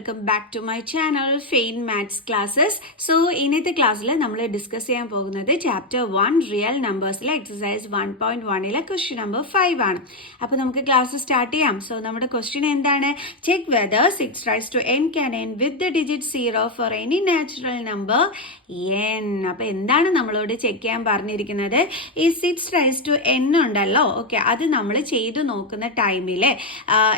Welcome back to my channel fine maths classes. So ഇന്നത്തെ ക്ലാസ്സിൽ നമ്മൾ ഡിസ്കസ് ചെയ്യാൻ പോകുന്നത് ചാപ്റ്റർ 1 റിയൽ നമ്പേഴ്സിലെ എക്സസൈസ് 1.1 ക്വസ്റ്റ്യൻ നമ്പർ 5 ആണ്. അപ്പോൾ നമുക്ക് ക്ലാസ് സ്റ്റാർട്ട് ചെയ്യാം. സോ നമ്മുടെ ക്വസ്റ്റ്യൻ എന്താണ്? Check whether 6 raise to n can end with the digit 0 for any natural number n. അപ്പോൾ എന്താണ് നമ്മളോട് ചെക്ക് ചെയ്യാൻ പറഞ്ഞിരിക്കുന്നത്? ഈ 6 റൈസ് ടു n ഉണ്ടല്ലോ, ഓക്കെ, അത് നമ്മൾ ചെയ്തു നോക്കുന്ന ടൈമിലെ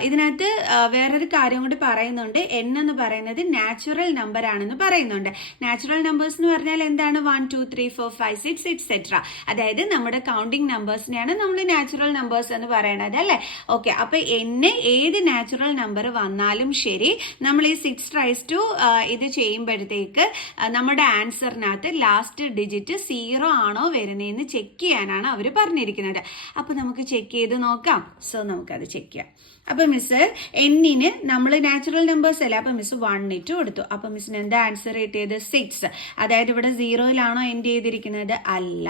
ഇതിനകത്ത് വേറൊരു കാര്യം കൂടി പറയുന്നുണ്ട്. n എന്ന് പറയുന്നത് നാച്ചുറൽ നമ്പർ ആണെന്ന് പറയുന്നുണ്ട്. നാച്ചുറൽ നമ്പേഴ്സ് എന്ന് പറഞ്ഞാൽ എന്താണ്? 1 2 3 4 5 6 എക്സെട്ര. അതായത് നമ്മുടെ കൗണ്ടിങ് നമ്പേഴ്സിനെയാണ് നമ്മൾ നാച്ചുറൽ നമ്പേഴ്സ് എന്ന് പറയുന്നത്, അല്ലേ? ഓക്കെ, അപ്പൊ n ഏത് നാച്ചുറൽ നമ്പർ വന്നാലും ശരി, നമ്മൾ ഈ 6 റൈസ് ടു ഇത് ചെയ്യുമ്പോഴത്തേക്ക് നമ്മുടെ ആൻസറിനകത്ത് ലാസ്റ്റ് ഡിജിറ്റ് 0 ആണോ വരുന്നതെന്ന് ചെക്ക് ചെയ്യാനാണ് അവർ പറഞ്ഞിരിക്കുന്നത്. അപ്പൊ നമുക്ക് ചെക്ക് ചെയ്ത് നോക്കാം. സോ നമുക്കത് ചെക്ക് ചെയ്യാം. അപ്പൊ മിസ് എന്നിന് നമ്മൾ നാച്ചുറൽ നമ്പേഴ്സ് അല്ലേ, അപ്പൊ മിസ് 1 ഇട്ട് കൊടുത്തു. അപ്പൊ മിസ്സിന് എന്താ ആൻസർ കിട്ടിയത്? 6. അതായത് ഇവിടെ 0-യിലാണോ എൻഡ് ചെയ്തിരിക്കുന്നത്? അല്ല.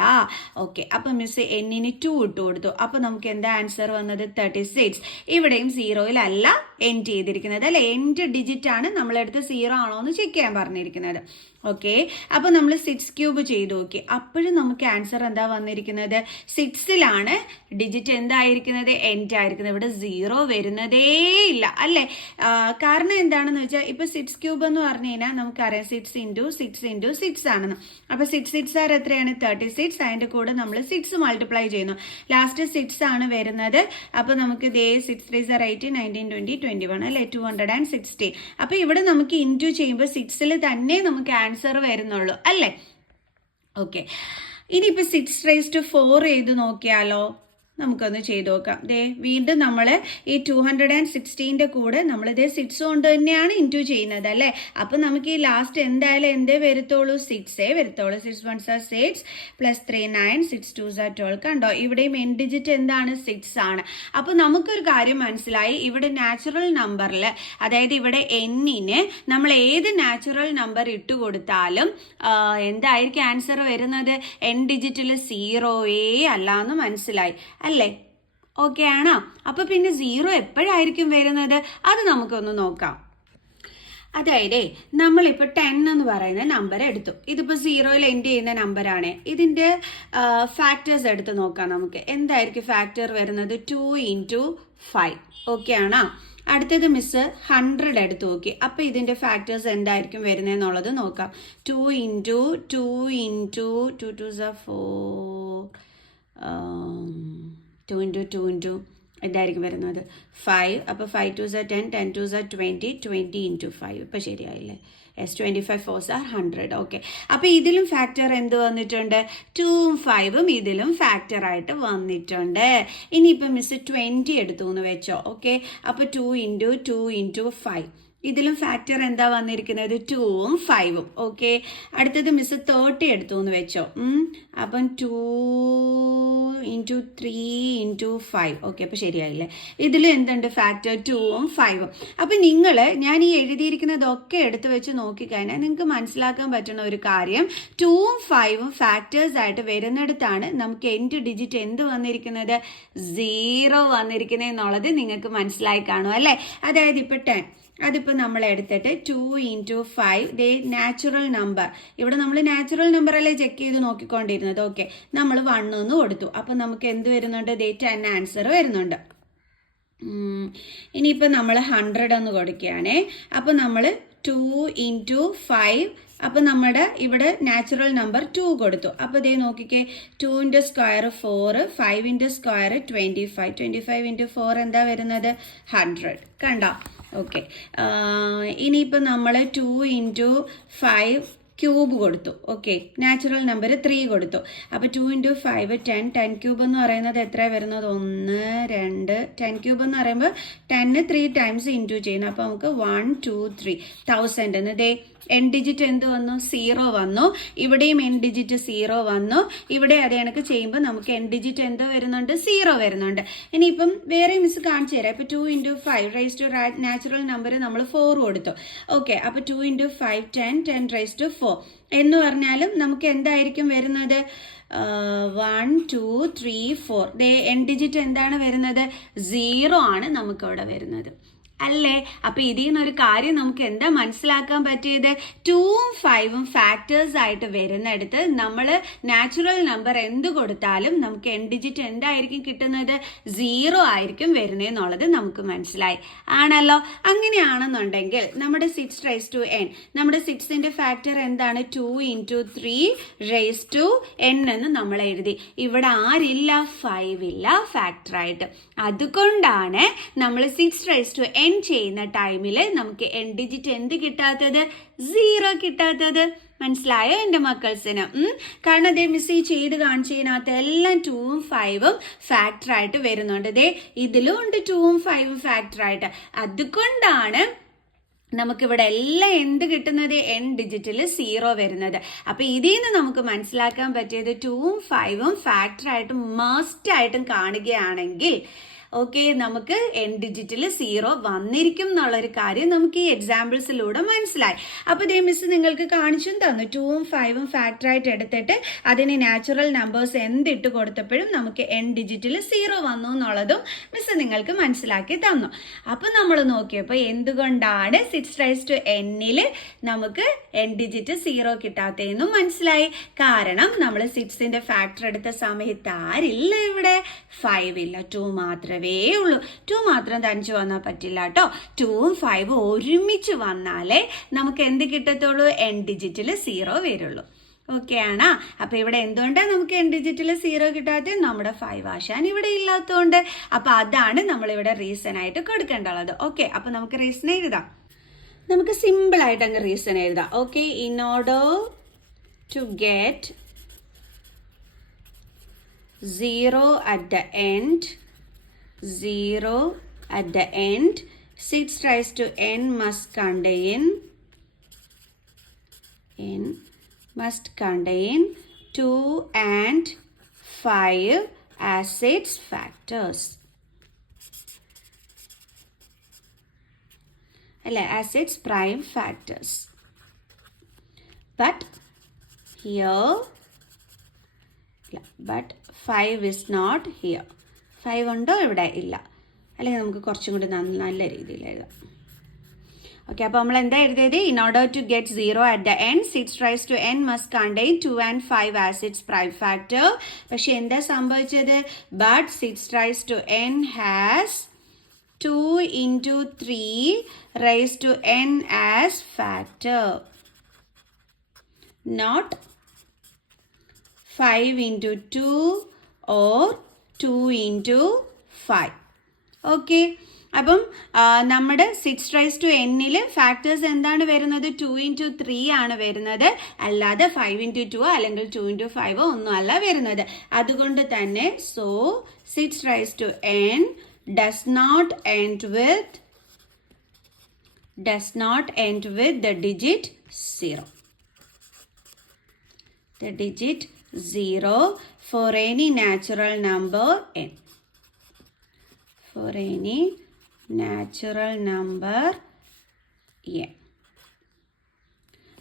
ഓക്കെ, അപ്പൊ മിസ് എന്നിന് 2 ഇട്ട് കൊടുത്തു. അപ്പൊ നമുക്ക് എന്താ ആൻസർ വന്നത്? 36. ഇവിടെയും 0-യിലല്ല എൻഡ് ചെയ്തിരിക്കുന്നത്, അല്ലെ? എൻഡ് ഡിജിറ്റ് ആണ് നമ്മളെടുത്ത് 0 ആണോ എന്ന് ചെക്ക് ചെയ്യാൻ പറഞ്ഞിരിക്കുന്നത്. ഓക്കെ, അപ്പൊ നമ്മൾ 6 ക്യൂബ് ചെയ്ത് നോക്കി. അപ്പോഴും നമുക്ക് ആൻസർ എന്താ വന്നിരിക്കുന്നത്? 6-ലാണ് ഡിജിറ്റ് എന്തായിരിക്കുന്നത്? എൻഡ് ആയിരിക്കുന്നത്. ഇവിടെ 0 വരുന്നതേ ഇല്ല, അല്ലേ? കാരണം എന്താണെന്ന് വെച്ചാൽ ഇപ്പൊ 6 ക്യൂബ് എന്ന് പറഞ്ഞു കഴിഞ്ഞാൽ നമുക്കറിയാം 6 ഇൻറ്റു 6 ഇൻറ്റു 6 ആണെന്ന്. അപ്പൊ 6 6 ആർ എത്രയാണ്? 36. അതിന്റെ കൂടെ നമ്മൾ 6 മൾട്ടിപ്ലൈ ചെയ്യുന്നു. ലാസ്റ്റ് 6 ആണ് വരുന്നത്. അപ്പൊ നമുക്ക് 6 3 8 19 20 21, അല്ലെ? 260. അപ്പൊ ഇവിടെ നമുക്ക് ഇൻറ്റു ചെയ്യുമ്പോൾ 6-ൽ തന്നെ നമുക്ക് ആൻസർ വരുന്നുള്ളൂ, അല്ലേ? ഓക്കെ, ഇനിയിപ്പോ 6 റൈസ് ടു 4 ചെയ്ത് നോക്കിയാലോ? നമുക്കൊന്ന് ചെയ്ത് നോക്കാം. വീണ്ടും നമ്മൾ ഈ 216ന്റെ കൂടെ നമ്മൾ 6 കൊണ്ട് തന്നെയാണ് ഇൻറ്റു ചെയ്യുന്നത്, അല്ലേ? അപ്പൊ നമുക്ക് ഈ ലാസ്റ്റ് എന്തായാലും എന്തേ വരത്തുള്ളൂ? 6 വരത്തുള്ളൂ. 6 1s are 6 plus 3 9 6 2s are 12. കണ്ടോ, ഇവിടെയും എൻ ഡിജിറ്റ് എന്താണ്? 6 ആണ്. അപ്പൊ നമുക്കൊരു കാര്യം മനസ്സിലായി. ഇവിടെ നാച്ചുറൽ നമ്പറിൽ, അതായത് ഇവിടെ എന്നിന് നമ്മൾ ഏത് നാച്ചുറൽ നമ്പർ ഇട്ട് കൊടുത്താലും എന്തായിരിക്കും ആൻസർ വരുന്നത്? എൻ ഡിജിറ്റിൽ 0 അല്ല എന്ന് മനസ്സിലായി, അല്ലേ? ഓക്കെ ആണോ? അപ്പൊ പിന്നെ 0 എപ്പോഴായിരിക്കും വരുന്നത്? അത് നമുക്കൊന്ന് നോക്കാം. അതായത് നമ്മളിപ്പോൾ 10 എന്ന് പറയുന്ന നമ്പർ എടുത്തു. ഇതിപ്പോൾ 0-ൽ എൻഡ് ചെയ്യുന്ന നമ്പറാണ്. ഇതിന്റെ ഫാക്ടേഴ്സ് എടുത്ത് നോക്കാം നമുക്ക്. എന്തായിരിക്കും ഫാക്ടർ വരുന്നത്? 2 ഇൻറ്റു 5. ഓക്കെ ആണോ? അടുത്തത് മിസ് 100 എടുത്ത് നോക്കി. അപ്പൊ ഇതിന്റെ ഫാക്ടേഴ്സ് എന്തായിരിക്കും വരുന്നതെന്നുള്ളത് നോക്കാം. 2 into 2 into 2 2s are 4, 2 into 2 into എന്തായിരിക്കും വരുന്നത്? 5. അപ്പോൾ 5 2s are 10, 10 2s are 20, 20 into 5. ഇപ്പം ശരിയായില്ലേ? yes, 25 4s are 100. ഓക്കെ, അപ്പോൾ ഇതിലും ഫാക്ടർ എന്ത് വന്നിട്ടുണ്ട്? 2ഉം 5ഉം ഇതിലും ഫാക്ടർ ആയിട്ട് വന്നിട്ടുണ്ട്. ഇനിയിപ്പോൾ മിസ് 20 എടുത്തു എന്ന് വെച്ചോ. ഓക്കെ, അപ്പോൾ 2 ഇൻറ്റു 2 ഇൻറ്റു 5, ഇതിലും ഫാക്ടർ എന്താ വന്നിരിക്കുന്നത്? 2ഉം 5ഉം. ഓക്കെ, അടുത്തത് മിസ് 30 എടുത്തു എന്ന് വെച്ചോ. അപ്പം 2 ഇൻറ്റു 3 ഇൻറ്റു 5. ഓക്കെ, അപ്പോൾ ശരിയായില്ലേ? ഇതിലും എന്തുണ്ട്? ഫാക്ടർ 2ഉം 5ഉം. അപ്പം നിങ്ങൾ ഞാൻ ഈ എഴുതിയിരിക്കുന്നതൊക്കെ എടുത്തു വെച്ച് നോക്കിക്കഴിഞ്ഞാൽ നിങ്ങൾക്ക് മനസ്സിലാക്കാൻ പറ്റുന്ന ഒരു കാര്യം, 2ഉം 5ഉം ഫാക്ടേഴ്സ് ആയിട്ട് വരുന്നിടത്താണ് നമുക്ക് എൻഡ് ഡിജിറ്റ് എന്ത് വന്നിരിക്കുന്നത്? 0 വന്നിരിക്കുന്നത് എന്നുള്ളത് നിങ്ങൾക്ക് മനസ്സിലായി കാണും, അല്ലേ? അതായത് ഇപ്പൊ 10, അതിപ്പോൾ നമ്മൾ എടുത്തിട്ട് 2 ഇൻറ്റു 5 നാച്ചുറൽ നമ്പർ. ഇവിടെ നമ്മൾ നാച്ചുറൽ നമ്പർ അല്ലേ ചെക്ക് ചെയ്ത് നോക്കിക്കൊണ്ടിരുന്നത്. ഓക്കെ, നമ്മൾ 1 എന്ന് കൊടുത്തു. അപ്പം നമുക്ക് എന്ത് വരുന്നുണ്ട്? 10 ആൻസർ വരുന്നുണ്ട്. ഇനിയിപ്പോൾ നമ്മൾ 100 എന്ന് കൊടുക്കുകയാണേ. അപ്പം നമ്മൾ 2 ഇൻറ്റു 5, അപ്പം നമ്മുടെ ഇവിടെ നാച്ചുറൽ നമ്പർ 2 കൊടുത്തു. അപ്പോൾ നോക്കിക്കേ, 2ന്റെ സ്ക്വയർ 4, 5ന്റെ സ്ക്വയർ 25, 25 ഇൻറ്റു 4 എന്താ വരുന്നത്? 100. കണ്ടോ? ഓക്കെ, ഇനിയിപ്പോൾ നമ്മൾ 2 ഇൻറ്റു 5 ക്യൂബ് കൊടുത്തു. ഓക്കെ, നാച്ചുറൽ നമ്പർ 3 കൊടുത്തു. അപ്പോൾ 2 ഇൻറ്റു 5 10, 10 ക്യൂബ് എന്ന് പറയുന്നത് എത്ര വരുന്നത്? 1 2. 10 ക്യൂബ് എന്ന് പറയുമ്പോൾ 10 3 ടൈംസ് ഇൻറ്റു ചെയ്യുന്നു. അപ്പോൾ നമുക്ക് 1 2 3 1000 എന്ന് എൻ ഡിജിറ്റ് എന്ത് വന്നു? 0 വന്നു. ഇവിടെയും എൻ ഡിജിറ്റ് 0 വന്നു. ഇവിടെ അതേ കണക്ക് ചെയ്യുമ്പോൾ നമുക്ക് എൻ ഡിജിറ്റ് എന്തോ വരുന്നുണ്ട്? 0 വരുന്നുണ്ട്. ഇനിയിപ്പം വേറെ മിസ് കാണിച്ചു തരാം. ഇപ്പം 2 into 5 raise to natural number നമ്മൾ 4 കൊടുത്തു. ഓക്കെ, അപ്പോൾ 2 ഇൻറ്റു 5 10, 10 റൈസ് ടു 4 എന്ന് പറഞ്ഞാലും നമുക്ക് എന്തായിരിക്കും വരുന്നത്? 1 2 3 4. എൻ ഡിജിറ്റ് എന്താണ് വരുന്നത്? 0 ആണ് നമുക്കവിടെ വരുന്നത്. അല്ലേ? അപ്പൊ ഇതിൽ നിന്നൊരു കാര്യം നമുക്ക് എന്താ മനസ്സിലാക്കാൻ പറ്റിയത്? 2ഉം 5ഉം ഫാക്ടേഴ്സ് ആയിട്ട് വരുന്നിടത്ത് നമ്മൾ നാച്ചുറൽ നമ്പർ എന്ത് കൊടുത്താലും നമുക്ക് എൻ ഡിജിറ്റ് എന്തായിരിക്കും കിട്ടുന്നത്? 0 ആയിരിക്കും വരുന്നതെന്നുള്ളത് നമുക്ക് മനസ്സിലായി ആണല്ലോ. അങ്ങനെയാണെന്നുണ്ടെങ്കിൽ നമ്മുടെ 6n, നമ്മുടെ 6ന്റെ ഫാക്ടർ എന്താണ്? 2 × 3 raised to n എന്ന് നമ്മൾ എഴുതി. ഇവിടെ ആരില്ല? 5 ഇല്ല ഫാക്ടറായിട്ട്. അതുകൊണ്ടാണ് നമ്മൾ 6n ചെയ്യുന്ന ടൈമിൽ നമുക്ക് എൻ ഡിജിറ്റ് എന്ത് കിട്ടാത്തത്? 0 കിട്ടാത്തത്. മനസ്സിലായോ എൻ്റെ മക്കൾസിന്? കാരണം അതേ മിസ് ചെയ്ത് കാണിച്ചതിനകത്ത് എല്ലാം 2ഉം 5ഉം ഫാക്ടറായിട്ട് വരുന്നുണ്ട്. ദേ ഇതിലും ഉണ്ട് 2ഉം 5ഉം ഫാക്ടറായിട്ട്. അതുകൊണ്ടാണ് നമുക്കിവിടെ എല്ലാം എന്ത് കിട്ടുന്നത്? എൻ ഡിജിറ്റിൽ 0 വരുന്നത്. അപ്പൊ ഇതിൽ നിന്ന് നമുക്ക് മനസ്സിലാക്കാൻ പറ്റിയത് 2ഉം 5ഉം ഫാക്ടറായിട്ടും മസ്റ്റായിട്ടും കാണുകയാണെങ്കിൽ ഓക്കെ, നമുക്ക് എൻ ഡിജിറ്റിൽ 0 വന്നിരിക്കും എന്നുള്ളൊരു കാര്യം നമുക്ക് ഈ എക്സാമ്പിൾസിലൂടെ മനസ്സിലായി. അപ്പോൾ ഇതേ മിസ് നിങ്ങൾക്ക് കാണിച്ചും തന്നു. 2ഉം 5ഉം ഫാക്ടറായിട്ട് എടുത്തിട്ട് അതിന് നാച്ചുറൽ നമ്പേഴ്സ് എന്തിട്ട് കൊടുത്തപ്പോഴും നമുക്ക് എൻ ഡിജിറ്റിൽ 0 വന്നു എന്നുള്ളതും മിസ് നിങ്ങൾക്ക് മനസ്സിലാക്കി തന്നു. അപ്പം നമ്മൾ നോക്കിയപ്പോൾ എന്തുകൊണ്ടാണ് 6n നമുക്ക് എൻ ഡിജിറ്റ് 0 കിട്ടാത്തതെന്നും മനസ്സിലായി. കാരണം നമ്മൾ 6ന്റെ ഫാക്ടർ എടുത്ത സമയത്ത് ആരില്ല ഇവിടെ? 5 ഇല്ല, 2 മാത്രമേ ഉള്ളൂ. 2 മാത്രം തനിച്ച് വന്നാൽ പറ്റില്ല കേട്ടോ. 2ഉം 5ഉം ഒരുമിച്ച് വന്നാലേ നമുക്ക് എന്ത് കിട്ടത്തുള്ളൂ? എൻ ഡിജിറ്റിൽ 0 വരുള്ളൂ. ഓക്കെ ആണോ? അപ്പൊ ഇവിടെ എന്തുകൊണ്ടാണ് നമുക്ക് എൻ ഡിജിറ്റിൽ 0 കിട്ടാത്തത്? നമ്മുടെ 5 ആശാൻ ഇവിടെ ഇല്ലാത്തതുകൊണ്ട്. അപ്പൊ അതാണ് നമ്മളിവിടെ റീസൺ ആയിട്ട് കൊടുക്കേണ്ടുള്ളത്. ഓക്കെ, അപ്പൊ നമുക്ക് റീസൺ എഴുതാം. നമുക്ക് സിമ്പിൾ ആയിട്ട് അങ്ങ് റീസൺ എഴുതാം. Okay, in order to get 0 at the end, 0 at the end, 6 raised to n must contain 2 and 5 as its factors. As its prime factors. But here, but 5 is not here. 5 ഉണ്ടോ? ഇവിടെ ഇല്ല. അല്ലെങ്കിൽ നമുക്ക് കുറച്ചും കൂടി നല്ല രീതിയിൽ എഴുതാം. ഓക്കെ, അപ്പോൾ നമ്മൾ എന്താ എഴുതിയത്? In order to get 0 at the end, 6 raised to n must contain 2 and 5 as its prime factor. പക്ഷെ എന്താ സംഭവിച്ചത്? But 6 raised to n has 2 × 3 raised to n as factor, not 5 × 2 or 2 × 5. Okay, അപ്പം നമ്മുടെ 6 raised to n factors എന്താണ് വരുന്നത്? 2 × 3 ആണ് വരുന്നത്, അല്ലാതെ 5 × 2 അല്ലെങ്കിൽ 2 × 5 ഒന്നും അല്ല വരുന്നത്. അതുകൊണ്ട് തന്നെ so 6 raised to n does not end with the digit 0. The digit 0 for any natural number n. For any natural number n.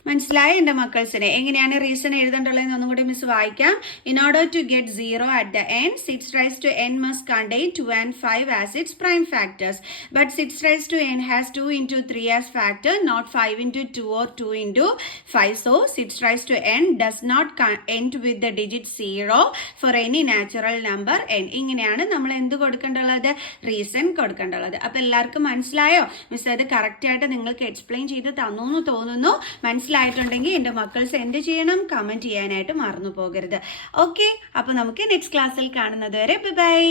മനസ്സിലായി എൻ്റെ മക്കൾസിനെ? എങ്ങനെയാണ് റീസൺ എഴുതേണ്ടുള്ളതെന്ന് ഒന്നും കൂടി മിസ് വായിക്കാം. In order to get 0 at the end, 6 raised to n must contain 2 and 5 as its prime factors. But 6 raised to n has 2 × 3 as factor, not 5 × 2 or 2 × 5. So 6 raised to n does not end with the digit 0 for any natural number n. ഇങ്ങനെയാണ് നമ്മൾ എന്ത് കൊടുക്കേണ്ടുള്ളത്? Reason കൊടുക്കേണ്ടുള്ളത്. അപ്പോൾ എല്ലാവർക്കും മനസ്സിലായോ? Miss അത് കറക്റ്റായിട്ട് നിങ്ങൾക്ക് explain ചെയ്ത് തന്നു എന്ന് തോന്നുന്നു. മനസ്സിലായിട്ടുണ്ടെങ്കിൽ എൻ്റെ മക്കൾസ് എന്ത് ചെയ്യണം? കമൻറ്റ് ചെയ്യാനായിട്ട് മറന്നു പോകരുത്. ഓക്കെ, അപ്പോൾ നമുക്ക് നെക്സ്റ്റ് ക്ലാസ്സിൽ കാണുന്നത് വരെ ബൈ.